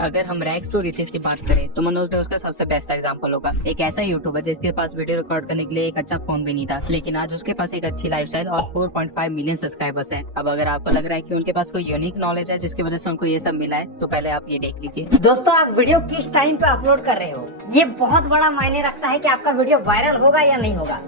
अगर हम rags to riches की बात करें तो मनोज ने उसका सबसे बेस्ट एग्जांपल होगा। एक ऐसा यूट्यूबर जिसके पास वीडियो रिकॉर्ड करने के लिए एक अच्छा फोन भी नहीं था, लेकिन आज उसके पास एक अच्छी लाइफस्टाइल और 4.5 मिलियन सब्सक्राइबर्स हैं। अब अगर आपको लग रहा है कि उनके पास कोई यूनिक नॉलेज है जिसकी वजह से उनको ये सब मिला है, तो पहले आप ये देख लीजिए। दोस्तों, आप वीडियो किस टाइम पे अपलोड कर रहे हो, ये बहुत बड़ा मायने रखता है कि आपका वीडियो वायरल होगा या नहीं होगा।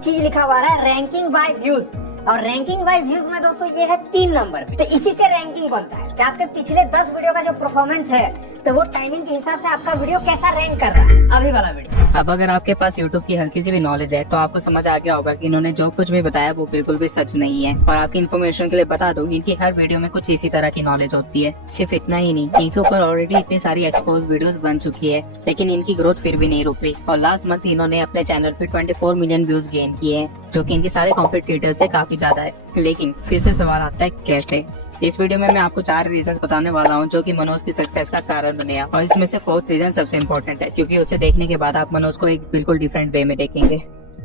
चीज लिखा हुआ है रैंकिंग बाय व्यूज, और रैंकिंग बाय व्यूज में दोस्तों ये है 3 नंबर पे। तो इसी से रैंकिंग बनता है कि आपके पिछले 10 वीडियो का जो परफॉर्मेंस है, तो वो टाइमिंग के हिसाब से आपका वीडियो कैसा रैंक कर रहा है। अभी वाला वीडियो। अब अगर आपके पास YouTube की हल्की सी भी नॉलेज है तो आपको समझ आ गया होगा कि इन्होंने जो कुछ भी बताया वो बिल्कुल भी सच नहीं है। और आपकी इन्फॉर्मेशन के लिए बता दूं, इनकी हर वीडियो में कुछ इसी तरह की नॉलेज होती है। सिर्फ इतना ही नहीं, इनके ऊपर ऑलरेडी इतनी सारी एक्सपोज वीडियोस बन चुकी है, लेकिन इनकी ग्रोथ फिर भी नहीं रुक रही। और लास्ट मंथ इन्होंने अपने चैनल पे 24 मिलियन व्यूज गेन किए हैं, जो कि इनके सारे कॉम्पिटिटर से काफी ज्यादा है। लेकिन फिर से सवाल आता है कैसे। इस वीडियो में मैं आपको 4 रीजंस बताने वाला हूं जो कि मनोज की सक्सेस का कारण बने हैं। और इसमें से 4th रीजन सबसे इम्पोर्टेंट है, क्योंकि उसे देखने के बाद आप मनोज को एक बिल्कुल डिफरेंट वे में देखेंगे।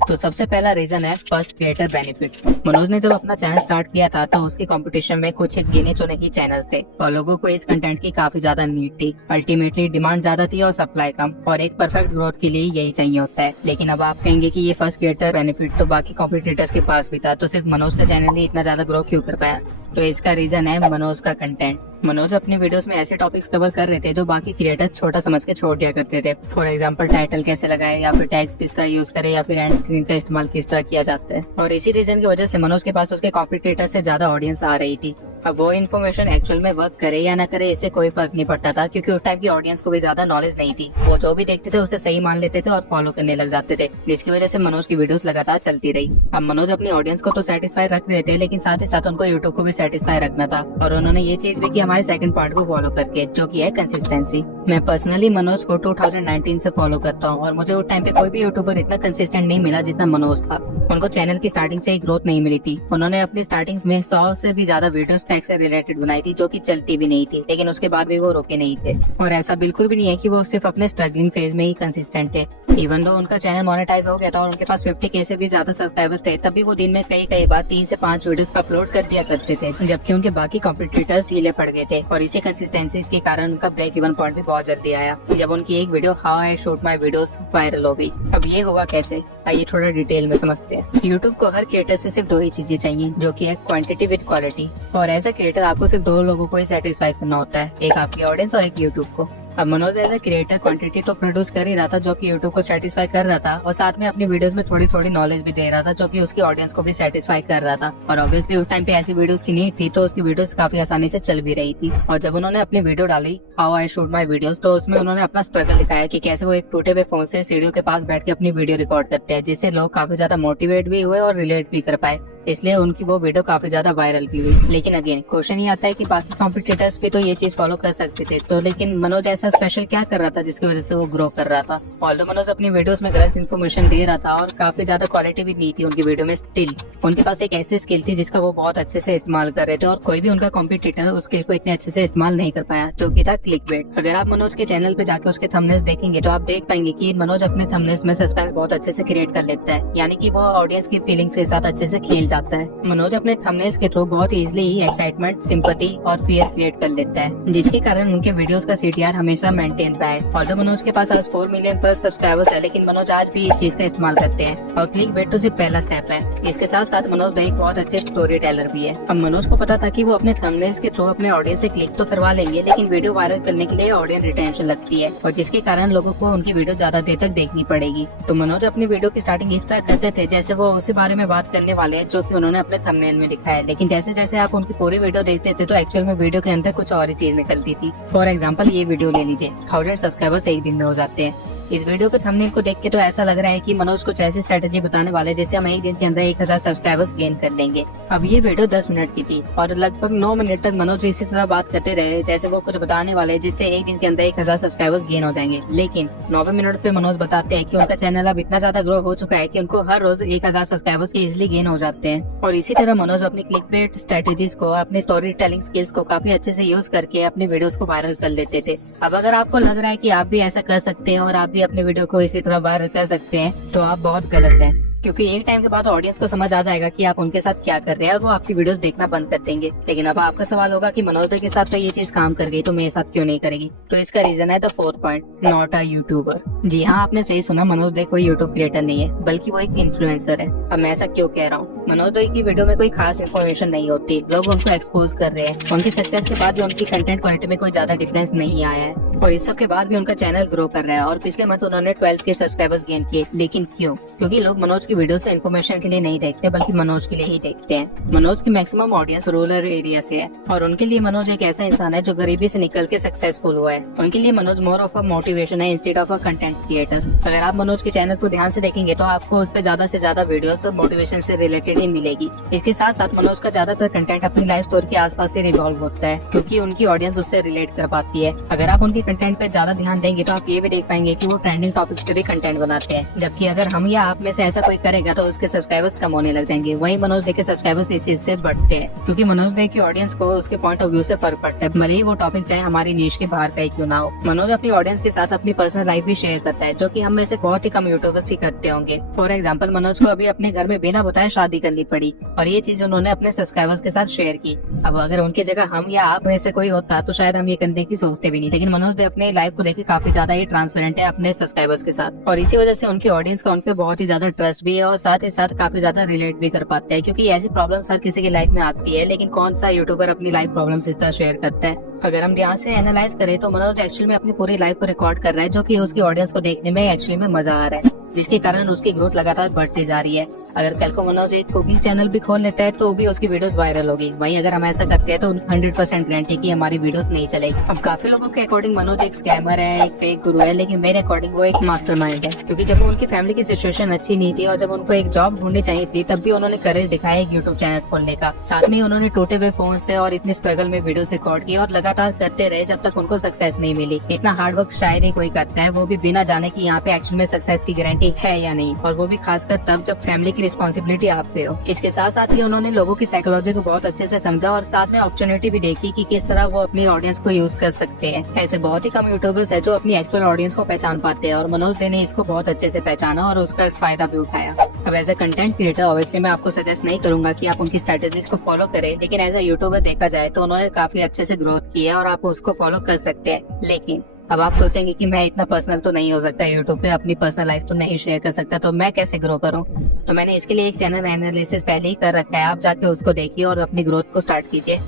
तो सबसे पहला रीजन है फर्स्ट क्रिएटर बेनिफिट। मनोज ने जब अपना चैनल स्टार्ट किया था तो उसके कंपटीशन में कुछ एक गिने चुने ही चैनल्स थे और लोगों को इस कंटेंट की काफी ज्यादा नीड थी। अल्टीमेटली डिमांड ज्यादा थी और सप्लाई कम, और एक परफेक्ट ग्रोथ के लिए यही चाहिए होता है। लेकिन अब आप कहेंगे कि ये फर्स्ट क्रिएटर बेनिफिट तो बाकी कॉम्पिटिटर्स के पास भी था, तो सिर्फ मनोज का चैनल ही इतना ज्यादा ग्रो क्यों कर पाया। तो इसका रीजन है मनोज का कंटेंट। मनोज अपने वीडियोस में ऐसे टॉपिक्स कवर कर रहे थे जो बाकी क्रिएटर्स छोटा समझ के छोड़ दिया करते थे। फॉर एग्जांपल टाइटल कैसे लगाए, या फिर टैग्स किस तरह यूज करे, या फिर एंड स्क्रीन का इस्तेमाल किस तरह किया जाता है। और इसी रीजन की वजह से मनोज के पास उसके कॉम्पिटिटर से ज्यादा ऑडियंस आ रही थी। अब वो इन्फॉर्मेशन एक्चुअल में वर्क करे या ना करे, इससे कोई फर्क नहीं पड़ता था, क्योंकि उस टाइप की ऑडियंस को भी ज्यादा नॉलेज नहीं थी। वो जो भी देखते थे उसे सही मान लेते थे और फॉलो करने लग जाते थे, जिसकी वजह से मनोज की वीडियोस लगातार चलती रही। अब मनोज अपनी ऑडियंस को तो सेटिस्फाई रख रहे थे, लेकिन साथ ही साथ उनको यूट्यूब को भी सेटिस्फाई रखना था। और उन्होंने ये चीज भी की हमारे सेकंड पार्ट को फॉलो करके, जो की है कंसिस्टेंसी। मैं पर्सनली मनोज को 2019 से फॉलो करता हूँ, और मुझे उस टाइम पे कोई भी यूट्यूबर इतना कंसिस्टेंट नहीं मिला जितना मनोज था। उनको चैनल की स्टार्टिंग से ही ग्रोथ नहीं मिली थी। उन्होंने अपनी स्टार्टिंग में 100 से भी ज्यादा वीडियोस टैग से रिलेटेड बनाई थी, जो कि चलती भी नहीं थी, लेकिन उसके बाद भी वो रुके नहीं थे। और ऐसा बिल्कुल भी नहीं है कि वो सिर्फ अपने स्ट्रगलिंग फेज में ही कंसिस्टेंट थे। इवन दो उनका चैनल मोनेटाइज हो गया था और उनके पास 50K से भी ज्यादा सब्सक्राइबर्स थे, तभी वो दिन में कई बार 3 से 5 वीडियोस अपलोड कर दिया करते थे, जबकि उनके बाकी कॉम्पिटिटर्स हीले पड़ गए थे। और इसी कंसिस्टेंसी के कारण उनका ब्रेक इवन पॉइंट भी बहुत जल्दी आया, जब उनकी एक video how I shoot my videos viral हो गई। अब ये हुआ कैसे, आइए थोड़ा डिटेल में समझते हैं। यूट्यूब को हर क्रिएटर से सिर्फ 2 ही चीजें चाहिए, जो कि है क्वांटिटी विद क्वालिटी। और एज अ क्रिएटर आपको सिर्फ 2 लोगों को ही सेटिस्फाई करना होता है, एक आपकी ऑडियंस और एक यूट्यूब को। अब Manoj as a creator quantity तो प्रोड्यूस कर ही रहा था, जो कि यूट्यूब को सेटिस्फाई कर रहा था, और साथ में अपनी वीडियोस में थोड़ी थोड़ी नॉलेज भी दे रहा था, जो कि उसकी ऑडियंस को भी सेटिस्फाई कर रहा था। और ऑब्वियसली उस टाइम पे ऐसी वीडियोस की नीड थी, तो उसकी वीडियोस काफी आसानी से चल भी रही थी। और जब उन्होंने अपनी वीडियो डाली how I shoot my videos, तो उसमें उन्होंने अपना स्ट्रगल दिखाया कि कैसे वो एक टूटे हुए फोन से सीढ़ियों के पास बैठ के अपनी वीडियो रिकॉर्ड करते हैं, जिससे लोग काफी ज्यादा मोटिवेट भी हुए और रिलेट भी कर पाए। इसलिए उनकी वो वीडियो काफी ज्यादा वायरल भी हुई। लेकिन अगेन क्वेश्चन ये आता है कि बाकी कॉम्पिटिटर्स भी तो ये चीज फॉलो कर सकते थे, तो लेकिन मनोज ऐसा स्पेशल क्या कर रहा था जिसकी वजह से वो ग्रो कर रहा था। ऑल्दो मनोज अपनी वीडियोस में गलत इन्फॉर्मेशन दे रहा था और काफी ज्यादा क्वालिटी भी नहीं थी उनकी वीडियो में, स्टिल उनके पास एक ऐसी स्किल थी जिसका वो बहुत अच्छे से इस्तेमाल कर रहे थे, और कोई भी उनका कॉम्पिटिटर उस स्किल को इतने अच्छे से इस्तेमाल नहीं कर पाया, जो की था क्लिकबेट। अगर आप मनोज के चैनल पे जाकर उसके थंबनेल्स देखेंगे तो आप देख पाएंगे कि मनोज अपने थंबनेल्स में सस्पेंस बहुत अच्छे से क्रिएट कर लेता है, यानी कि वो ऑडियंस की फीलिंग्स के साथ अच्छे से खेल जाता है। मनोज अपने थंबनेल्स के थ्रू बहुत इजीली ही एक्साइटमेंट, सिंपैथी और फियर क्रिएट कर लेता है, जिसके कारण उनके वीडियोस का CTR हमेशा मेंटेन रहा है। ऑल्दो मनोज के पास आज 4 मिलियन प्लस सब्सक्राइबर्स है, लेकिन मनोज आज भी इस चीज का इस्तेमाल करते हैं। और क्लिकबेट तो सिर्फ पहला स्टेप है, इसके साथ साथ मनोज एक बहुत अच्छे स्टोरी टेलर भी है। अब मनोज को पता था कि वो अपने थंबनेल्स के थ्रू अपने ऑडियंस से क्लिक तो करवा लेंगे, लेकिन वीडियो वायरल करने के लिए ऑडियंस रिटेंशन लगती है, और जिसके कारण लोगों को उनकी वीडियो ज्यादा देर तक देखनी पड़ेगी। तो मनोज अपनी वीडियो की स्टार्टिंग इस तरह करते थे जैसे वो उसी बारे में बात करने वाले हैं जो कि उन्होंने अपने थंबनेल में दिखाया है, लेकिन जैसे जैसे आप उनकी पूरी वीडियो देखते थे तो एक्चुअल में वीडियो के अंदर कुछ और ही चीज निकलती थी। फॉर एग्जाम्पल ये वीडियो ले लीजिए, 1000 सब्सक्राइबर्स एक दिन में हो जाते हैं। इस वीडियो के थंबनेल को देख के तो ऐसा लग रहा है कि मनोज कुछ ऐसी स्ट्रेटेजी बताने वाले जिससे हम एक दिन के अंदर 1000 सब्सक्राइबर्स गेन कर लेंगे। अब ये वीडियो 10 मिनट की थी और लगभग 9 मिनट तक मनोज इसी तरह बात करते रहे जैसे वो कुछ बताने वाले जिससे एक दिन के अंदर 1000 सब्सक्राइबर्स गेन हो जाएंगे। लेकिन 9वें मिनट पे मनोज बताते हैं कि उनका चैनल अब इतना ज्यादा ग्रो हो चुका है कि उनको हर रोज 1000 सब्सक्राइबर्स इजिली गेन हो जाते हैं। और इसी तरह मनोज अपनी क्लिकबेट स्ट्रेटेजीज को, अपने स्टोरी टेलिंग स्किल्स को काफी अच्छे से यूज करके अपनी वीडियोस को वायरल कर लेते थे। अब अगर आपको लग रहा है कि आप भी ऐसा कर सकते हैं और आप भी अपनी वीडियो को इसी तरह वायरल कर सकते हैं, तो आप बहुत गलत हैं। क्योंकि एक टाइम के बाद ऑडियंस को समझ आ जाएगा कि आप उनके साथ क्या कर रहे हैं और वो आपकी वीडियोस देखना बंद कर देंगे। लेकिन अब आपका सवाल होगा कि मनोज भाई के साथ तो ये चीज काम कर गई तो मेरे साथ क्यों नहीं करेगी। तो इसका रीजन है the fourth point, not a YouTuber. जी हाँ, आपने सही सुना, मनोज भाई कोई यूट्यूब क्रिएटर नहीं है, बल्कि वो एक इन्फ्लुएंसर है। अब मैं ऐसा क्यों कह रहा हूँ? मनोज भाई की वीडियो में कोई खास इन्फॉर्मेशन नहीं होती, लोग उनको एक्सपोज कर रहे हैं। उनकी सक्सेस के बाद भी उनकी कंटेंट क्वालिटी में कोई ज्यादा डिफरेंस नहीं आया है और इस सब के बाद भी उनका चैनल ग्रो कर रहा है और पिछले मंथ उन्होंने 12 के सब्सक्राइबर्स गेन किए। लेकिन क्यों? क्योंकि लोग मनोज की वीडियो से इन्फॉर्मेशन के लिए नहीं देखते, बल्कि मनोज के लिए ही देखते हैं। मनोज की मैक्सिमम ऑडियंस रूरल एरिया से है और उनके लिए मनोज एक ऐसा इंसान है जो गरीबी से निकल के सक्सेसफुल हुआ है। उनके लिए Manoj more of a motivation है instead of a content creator. अगर आप मनोज के चैनल को ध्यान से देखेंगे तो आपको उस पर ज्यादा से ज्यादा वीडियोस मोटिवेशन से रिलेटेड ही मिलेगी। इसके साथ साथ मनोज का ज्यादातर कंटेंट अपनी लाइफ स्टोरी के आसपास से रिवॉल्व होता है, क्योंकि उनकी ऑडियंस उससे रिलेट कर पाती है। अगर आप उनके कंटेंट पे ज्यादा ध्यान देंगे तो आप ये भी देख पाएंगे कि वो ट्रेंडिंग टॉपिक्स पे भी कंटेंट बनाते हैं, जबकि अगर हम या आप में से ऐसा कोई करेगा तो उसके सब्सक्राइबर्स कम होने लग जाएंगे। वहीं मनोज डे के सब्सक्राइबर्स इस चीज से बढ़ते हैं, क्योंकि मनोज डे की ऑडियंस को उसके पॉइंट ऑफ व्यू से फर्क पड़ता है, भले ही वो टॉपिक चाहे हमारी नीश के बाहर का ही क्यों ना हो। मनोज अपनी ऑडियंस के साथ अपनी पर्सनल लाइफ भी शेयर करता है, जो कि हम में से बहुत ही कम यूट्यूबर्स ही करते होंगे। फॉर एग्जाम्पल, मनोज को अभी अपने घर में बिना बताए शादी करनी पड़ी और ये चीज उन्होंने अपने सब्सक्राइबर्स के साथ शेयर की। अब अगर उनकी जगह हम या आप में से कोई होता तो शायद हम ये करने की सोचते भी नहीं, लेकिन मनोज डे अपने लाइफ को लेकर काफी ज्यादा ही ट्रांसपेरेंट है अपने सब्सक्राइबर्स के साथ और इसी वजह से उनकी ऑडियंस का उन पे बहुत ही ज्यादा ट्रस्ट भी है और साथ ही साथ काफी ज्यादा रिलेट भी कर पाते हैं, क्योंकि ऐसी प्रॉब्लम्स हर किसी की लाइफ में आती है, लेकिन कौन सा यूट्यूबर अपनी लाइफ प्रॉब्लम्स इस तरह शेयर करता है। अगर हम ध्यान से एनालाइज करें तो मनोज एक्चुअली में अपनी पूरी लाइफ को रिकॉर्ड कर रहा है, जो कि उसकी ऑडियंस को देखने में एक्चुअली में मजा आ रहा है, जिसके कारण उसकी ग्रोथ लगातार बढ़ती जा रही है। अगर कल को मनोज एक कुकिंग चैनल भी खोल लेता है तो भी उसकी वीडियोस वायरल होगी। वहीं अगर हम ऐसा करते हैं तो 100% गारंटी की हमारी वीडियोस नहीं चलेगी। अब काफी लोगों के अकॉर्डिंग मनोज एक स्कैमर है, एक फेक गुरु है, लेकिन मेरे अकॉर्डिंग वो एक मास्टरमाइंड है, क्योंकि जब उनकी फैमिली की सिचुएशन अच्छी नहीं थी और जब उनको एक जॉब ढूंढनी चाहिए थी, तब भी उन्होंने करेज दिखाया एक यूट्यूब चैनल खोलने का। साथ में उन्होंने टूटे हुए फोन से और इतनी स्ट्रगल में वीडियो रिकॉर्ड की और लगातार करते रहे जब तक उनको सक्सेस नहीं मिली। इतना हार्ड वर्क शायद ही कोई करता है, वो भी बिना जाने की यहाँ पे एक्चुअल में सक्सेस की गारंटी है या नहीं, और वो भी खासकर तब जब फैमिली की रिस्पॉन्सिबिलिटी आप पे हो। इसके साथ साथ ही उन्होंने लोगों की साइकोलॉजी को बहुत अच्छे से समझा और साथ में अपॉर्चुनिटी भी देखी कि किस तरह वो अपनी ऑडियंस को यूज कर सकते हैं। ऐसे बहुत ही कम यूट्यूबर्स है जो अपनी एक्चुअल ऑडियंस को पहचान पाते हैं और मनोज डे ने इसको बहुत अच्छे से पहचाना और उसका फायदा भी उठाया। अब as a content creator obviously मैं आपको सजेस्ट नहीं करूंगा कि आप उनकी स्ट्रेटेजीज को फॉलो करें, लेकिन एज ए यूट्यूबर देखा जाए तो उन्होंने काफी अच्छे से ग्रोथ की है और आप उसको फॉलो कर सकते हैं। लेकिन अब आप सोचेंगे कि मैं इतना पर्सनल तो नहीं हो सकता यूट्यूब पे, अपनी पर्सनल लाइफ तो नहीं शेयर कर सकता, तो मैं कैसे ग्रो करूं? तो मैंने इसके लिए एक चैनल एनालिसिस पहले ही कर रखा है, आप जाके उसको देखिए और अपनी ग्रोथ को स्टार्ट कीजिए।